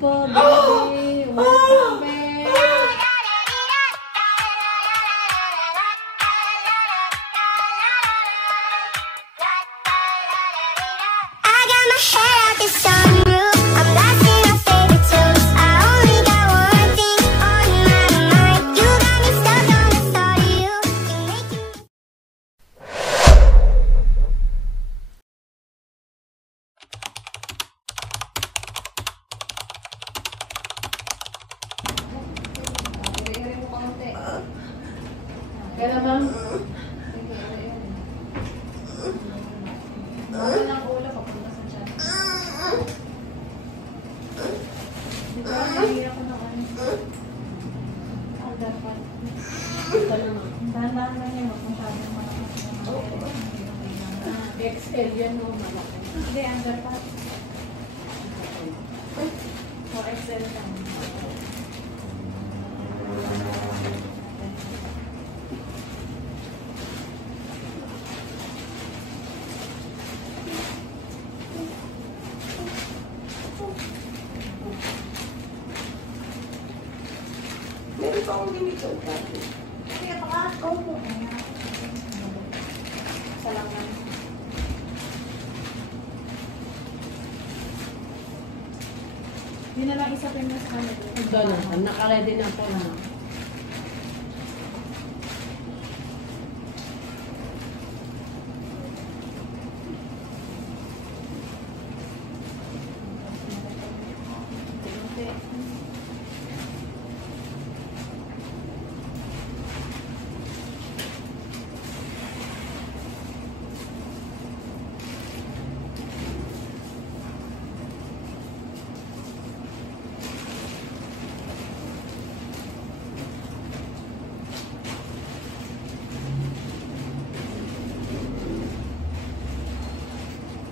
po, baby. Welcome back. I got my head out the sunroof. I'm blasting my favorite tunes. I only got one thing on my mind. You got me stuck on the thought of you. You're making me. Kaya naman. Bawal ng ulo papunta sa tiyan. Dito ako nahihirap ko ng ano. Ang dapat. Ito naman. Dahan-dahan lang yun. Huwag masyadong malakas na mga XL yan o malaki. Hindi, ang dapat. O XL lang. Meron pa akong ganito. Kaya paka-go mo. Salamat. Hindi na lang isa pa yung mas ano. Ito na, naka-ready na po na.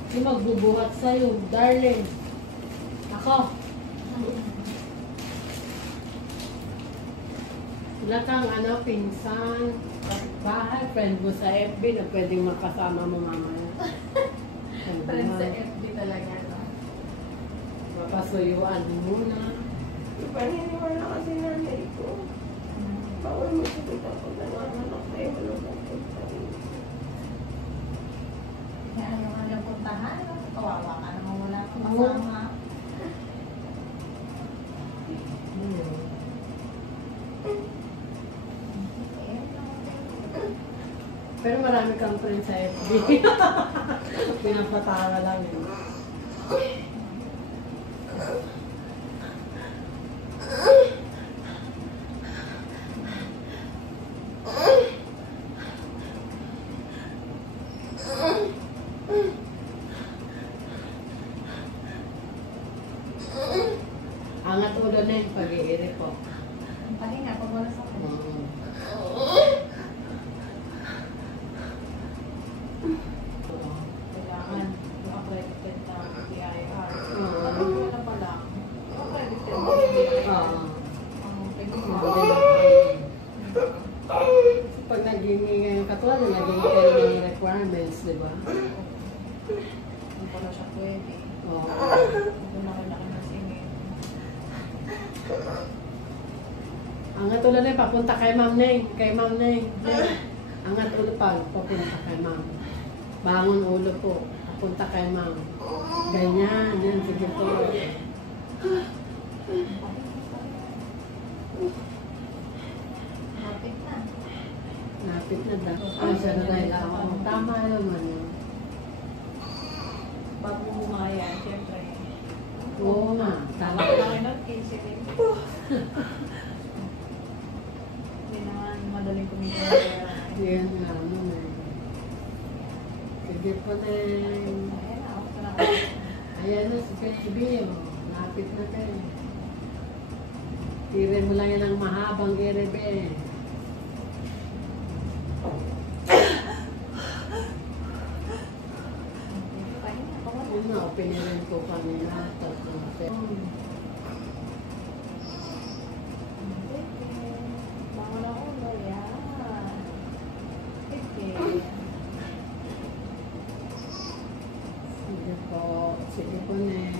Hindi magbubuhat sa'yo, darling. Ako. Wala kang pinsan, bahay, friend mo sa FB na pwedeng makasama mo mamaya. Friend sa FB talaga. No? Mapasuyuan mo muna. Paniniwala kasi nanay ko. Bawal mo sabihin ako na nanganak na yung walang pupunta rin. Kaya yung ano puntahan, kawawa ka naman wala kang kasama. Pero marami kang friend sa FB. Pinapatawa lang yun. Angat ulo na yung pag-iiri po. Pahinga, pag wala sa akin. Kailangan yung accredited na PIR. Ano mo na pala? Accredited na PIR. Pag naging katulad na naging training requirements, di ba? Hindi pala siya pwede. Oo. Ito laki-laki na singin. Angat ulo na papunta kay Ma'am Neng. Kay Ma'am Neng. Angat ulo papunta kay Ma'am. Bangon ulo po. Papunta kay Ma'am. Ganyan. Yan. Sige po. Lapit na. Napit na daw. Ano siya na dahil ako. Tama naman yun. Bago bumaya, siyempre. Oo nga. Tama. Laki ng case rin. Hindi naman madaling kumita ng pera. Yan nga. Ano na. Sige po Neng. Ayan na, ako na. Ayan na. Si Bio. Napit na kayo. Tire mo lang yan ang mahabang erebe. Pahinga, pawala. Yun na, pinirin ko kanina. Bangon ako, Loya. Sige. Sige po Neng.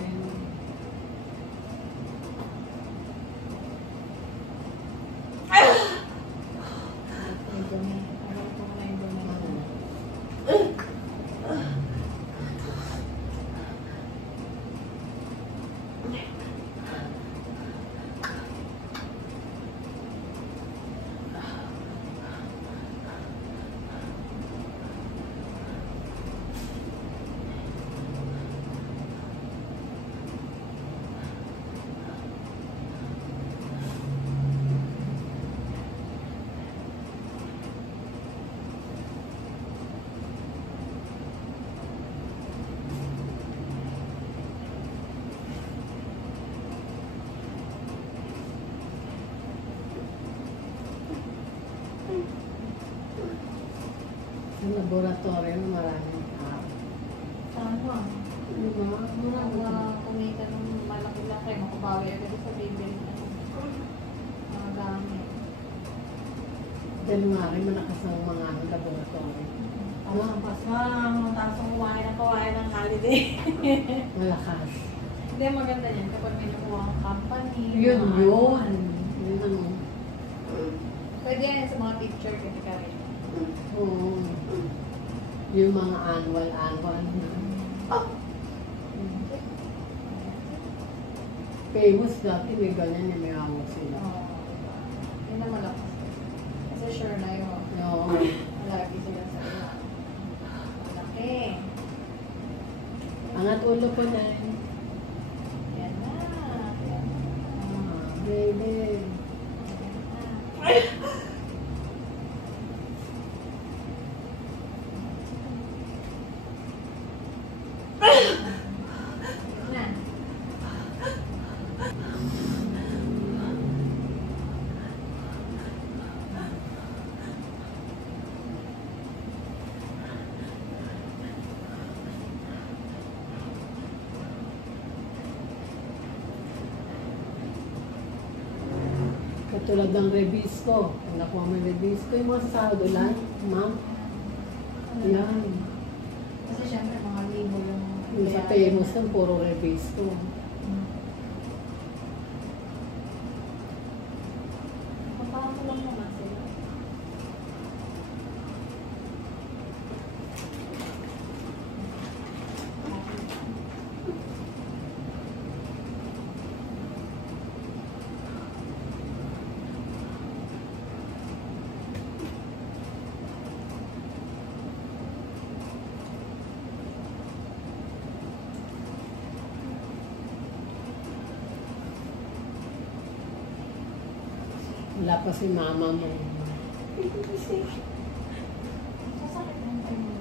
laboratory, maraming tao. Tama. Diba? Maraming Kumita ng malaki-laki, makabawi agad sa bibili ng mga gamit. Dahil nga rin malakas ang mga laboratory. Tapos ang taas ang kumain ng holiday. Malakas. Hindi, maganda yan kapag may nakuha ang company. Yun, mga yun. Yun ang... Pwede yan sa mga picture kasi ka rin. Oo. Yung mga annual na. Famous dati, may ganyan yung may hawak sila. Oo. Yun na malakas. Kasi sure na yun. Oo. Malagi sila sa iyo. Malaki. Angat ulo ko na. Yan na. Yan na. Baby. Yan na. Katulad ng Rebisco. Kung nakuha mo yung Rebisco, yung mga sasahod ulan, ma'am. Yan. Kasi syempre mga libo yung... Yung sa famous ng puro Rebisco. Mapapako lang naman sila. Wala pa si mama mo. Masakit ang tayo.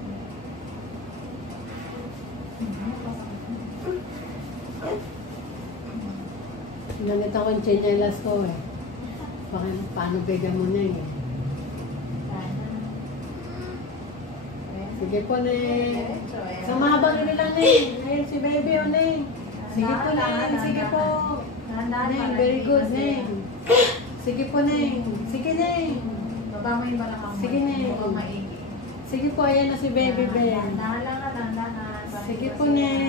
Nanit ako yung chinelas ko eh. Paano bigyan mo na eh. Sige po na eh. Sa mabang nila na eh. Ayun si baby o na eh. Sige po na eh. Sige po. Neng, very good Neng. Sige po Neng. Sige Neng. Baba mo yung balakang mo. Sige, Neng. Huwag maigi. Sige po, ayan na si baby Ben. Dahan lang ka, dahan. Sige po Neng.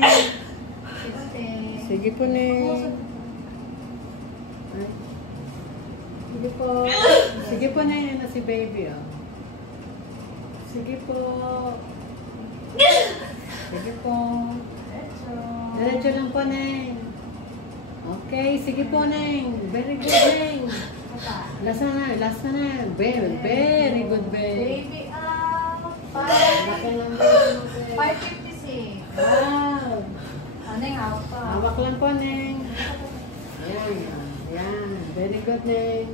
Sige po Neng. Ay. Sige po. Sige po na yan na si baby, oh. Sige po. Sige po. Diretso lang po, Neng. Okay, sige po, Neng. Very good, Neng. Last na. Very good, baby. Baby up. Laki lang po, Neng. 556. Wow. Ano yung hawak pa? Hawak lang po, Neng. Yan. Yan. Very good, Neng.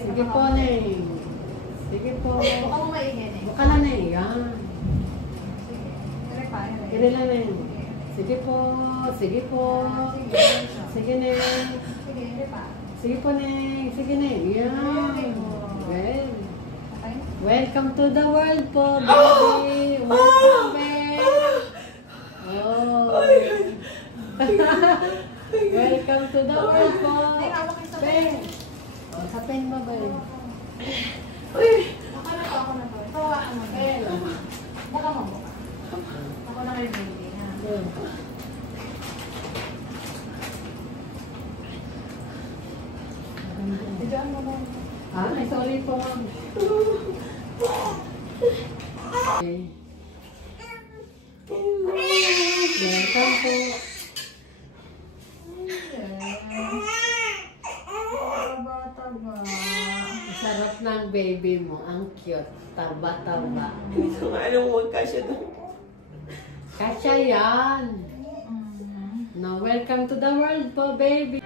Sige po, Neng. Sige po. Baka mo maigin eh. Buka na, Neng. Yan. Sige. Kaya pa. Sige lang, Neng. Sige po. Sige po. Sige, Neng. Sige, kaya pa. Sige po, Neng. Sige, Neng. Yan. Well. Okay? Welcome to the world po, baby. Welcome, baby. Oh. Welcome to the world po. Ay, hawak yung sa Ben. Oh, sa pen mo, Ben. Ako na to. Ito, hawakan mo. Ben. Baka mo buka. Ako na kayo baby, ha? Ben. Diyan mo mo. Ah, sorry po. Okay. Welcome po. Taba. Sarap ng baby mo. Ang cute. Taba-taba. Hindi ko nga alam kung magkasya doon. Kasya yan. No, welcome to the world po, baby.